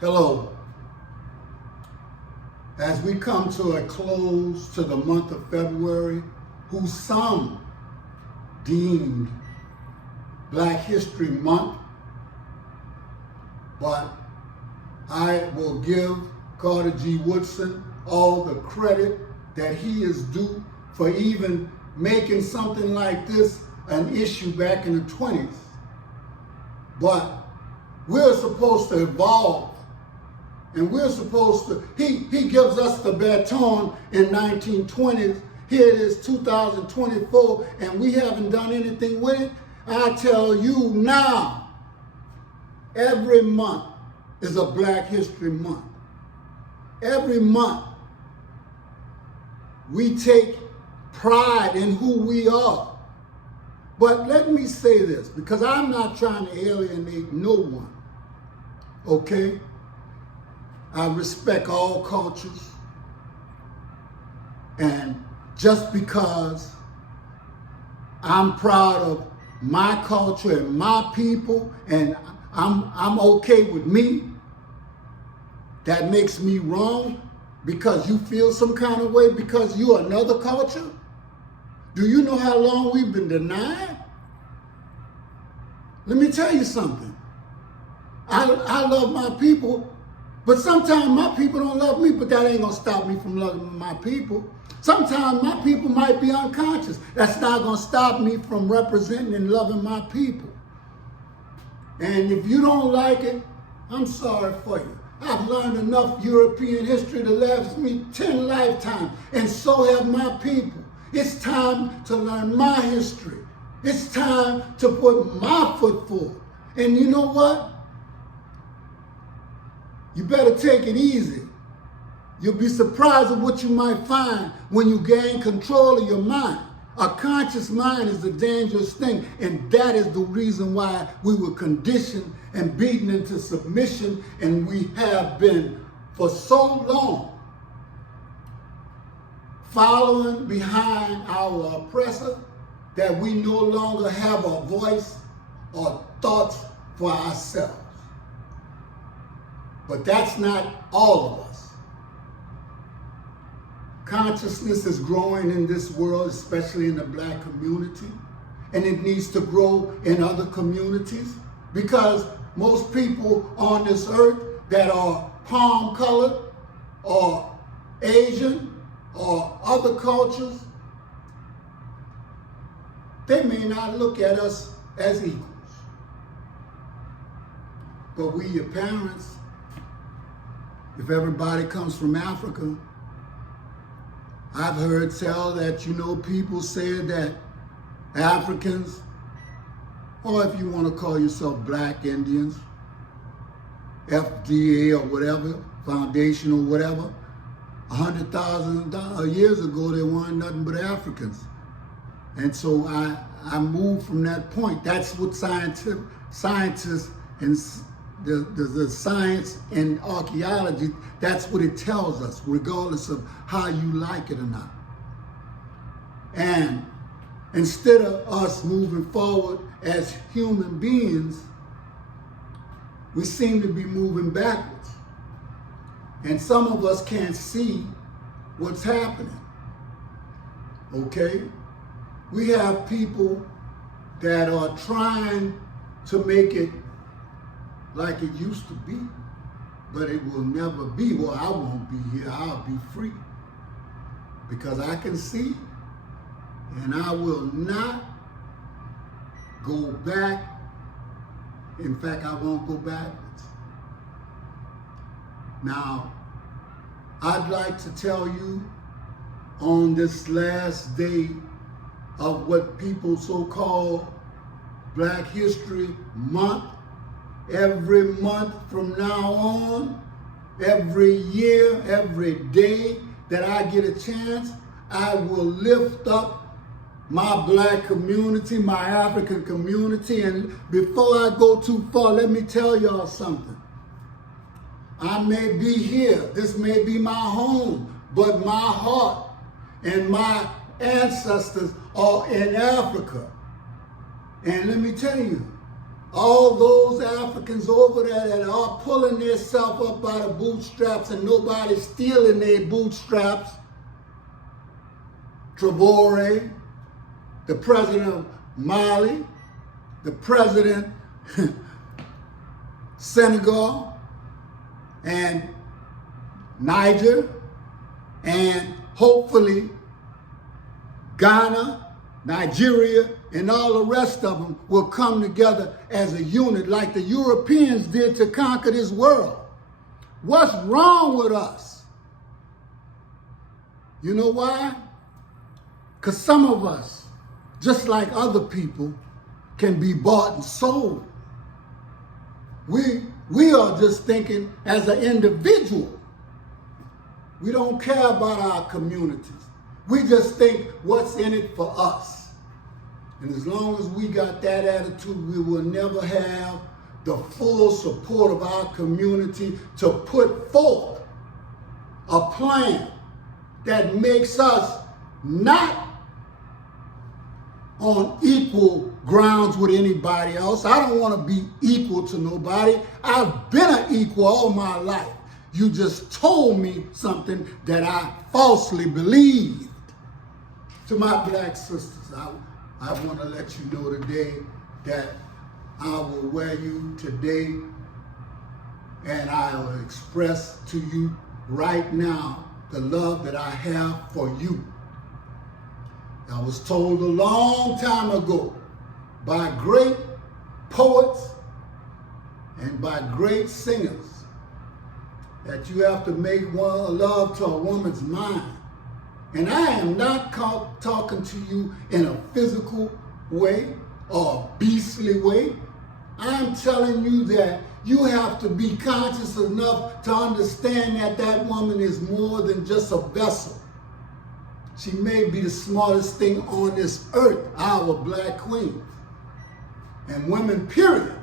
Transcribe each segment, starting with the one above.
Hello. As we come to a close to the month of February, who some deemed Black History Month, but I will give Carter G. Woodson all the credit that he is due for even making something like this an issue back in the 20s. But we're supposed to evolve, and we're supposed to, he gives us the baton in 1920s. Here it is 2024, and we haven't done anything with it. I tell you now, every month is a Black History Month. Every month, we take pride in who we are. But let me say this, because I'm not trying to alienate no one, okay? I respect all cultures, and just because I'm proud of my culture and my people, and I'm okay with me, that makes me wrong because you feel some kind of way because you're another culture? Do you know how long we've been denied? Let me tell you something. I love my people, but sometimes my people don't love me, but that ain't gonna stop me from loving my people. Sometimes my people might be unconscious. That's not gonna stop me from representing and loving my people. And if you don't like it, I'm sorry for you. I've learned enough European history to last me 10 lifetimes, and so have my people. It's time to learn my history. It's time to put my foot forward. And you know what? You better take it easy. You'll be surprised at what you might find when you gain control of your mind. A conscious mind is a dangerous thing, and that is the reason why we were conditioned and beaten into submission, and we have been for so long following behind our oppressor that we no longer have a voice or thoughts for ourselves. But that's not all of us. Consciousness is growing in this world, especially in the Black community, and it needs to grow in other communities, because most people on this earth that are palm colored or Asian or other cultures, they may not look at us as equals. But we, your parents, if everybody comes from Africa, I've heard tell that, people said that Africans, or if you want to call yourself Black Indians, FDA or whatever, foundation or whatever, 100,000 years ago, they weren't nothing but Africans. And so I moved from that point. That's what scientists and the science and archaeology, that's what it tells us, regardless of how you like it or not. And instead of us moving forward as human beings, we seem to be moving backwards. And some of us can't see what's happening, okay? We have people that are trying to make it like it used to be, but it will never be. Well, I won't be here, I'll be free. Because I can see, and I will not go back. In fact, I won't go backwards. Now, I'd like to tell you on this last day of what people so-called Black History Month, every month from now on, every year, every day that I get a chance, I will lift up my Black community, my African community. And before I go too far, let me tell y'all something. I may be here, this may be my home, but my heart and my ancestors are in Africa. And let me tell you, all those Africans over there that are pulling themselves up by the bootstraps and nobody's stealing their bootstraps. Traore, the president of Mali, the president Senegal, and Niger, and hopefully Ghana, Nigeria, and all the rest of them will come together as a unit like the Europeans did to conquer this world. What's wrong with us? You know why? Because some of us, just like other people, can be bought and sold. We are just thinking as an individual. We don't care about our communities. We just think what's in it for us. And as long as we got that attitude, we will never have the full support of our community to put forth a plan that makes us not on equal grounds with anybody else. I don't want to be equal to nobody. I've been an equal all my life. You just told me something that I falsely believed. To my black sisters, I want to let you know today that I will wear you today, and I will express to you right now the love that I have for you. I was told a long time ago by great poets and by great singers that you have to make love to a woman's mind. And I am not talking to you in a physical way or a beastly way. I'm telling you that you have to be conscious enough to understand that that woman is more than just a vessel. She may be the smartest thing on this earth, our black queens. And women, period.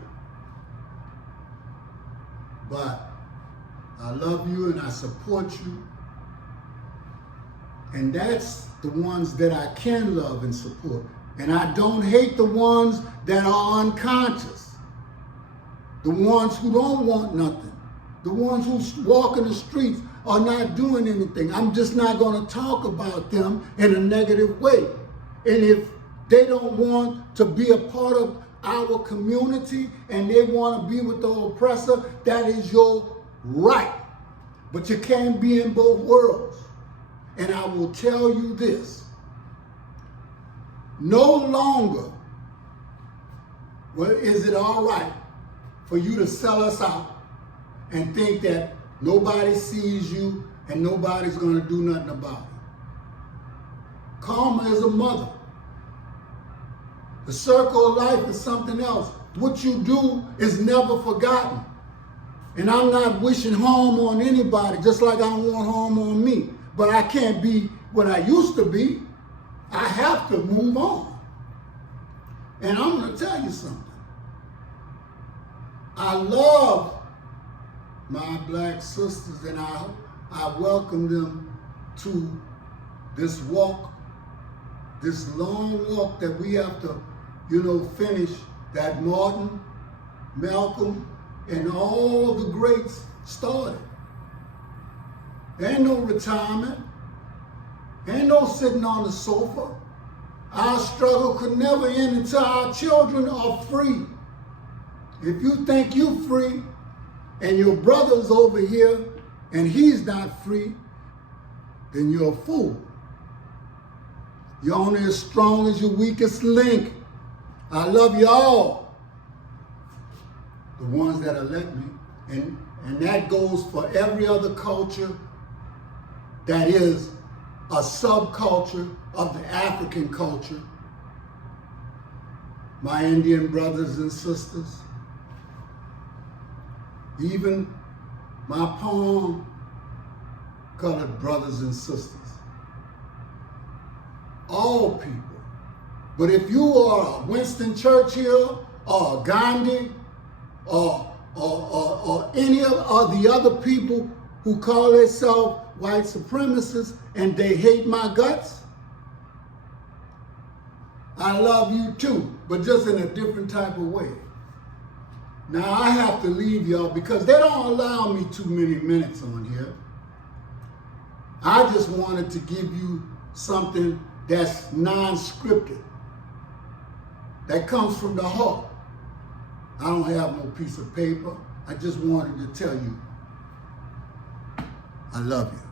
But I love you and I support you. And that's the ones that I can love and support. And I don't hate the ones that are unconscious. The ones who don't want nothing. The ones who walk in the streets are not doing anything. I'm just not going to talk about them in a negative way. And if they don't want to be a part of our community and they want to be with the oppressor, that is your right. But you can't be in both worlds. And I will tell you this. No longer is it all right for you to sell us out and think that nobody sees you and nobody's going to do nothing about it. Karma is a mother. The circle of life is something else. What you do is never forgotten. And I'm not wishing harm on anybody, just like I don't want harm on me. But I can't be what I used to be. I have to move on. And I'm going to tell you something. I love my black sisters, and I welcome them to this walk, this long walk that we have to, finish, that Martin, Malcolm, and all the greats started. There ain't no retirement. There ain't no sitting on the sofa. Our struggle could never end until our children are free. If you think you're free and your brother's over here and he's not free, then you're a fool. You're only as strong as your weakest link. I love you all, the ones that elect me. And that goes for every other culture that is a subculture of the African culture. My Indian brothers and sisters, even my palm colored brothers and sisters, all people. But if you are a Winston Churchill or a Gandhi or any of the other people who call themselves white supremacists and they hate my guts, I love you too, but just in a different type of way. Now I have to leave y'all because they don't allow me too many minutes on here. I just wanted to give you something that's non-scripted, that comes from the heart. I don't have no piece of paper. I just wanted to tell you I love you.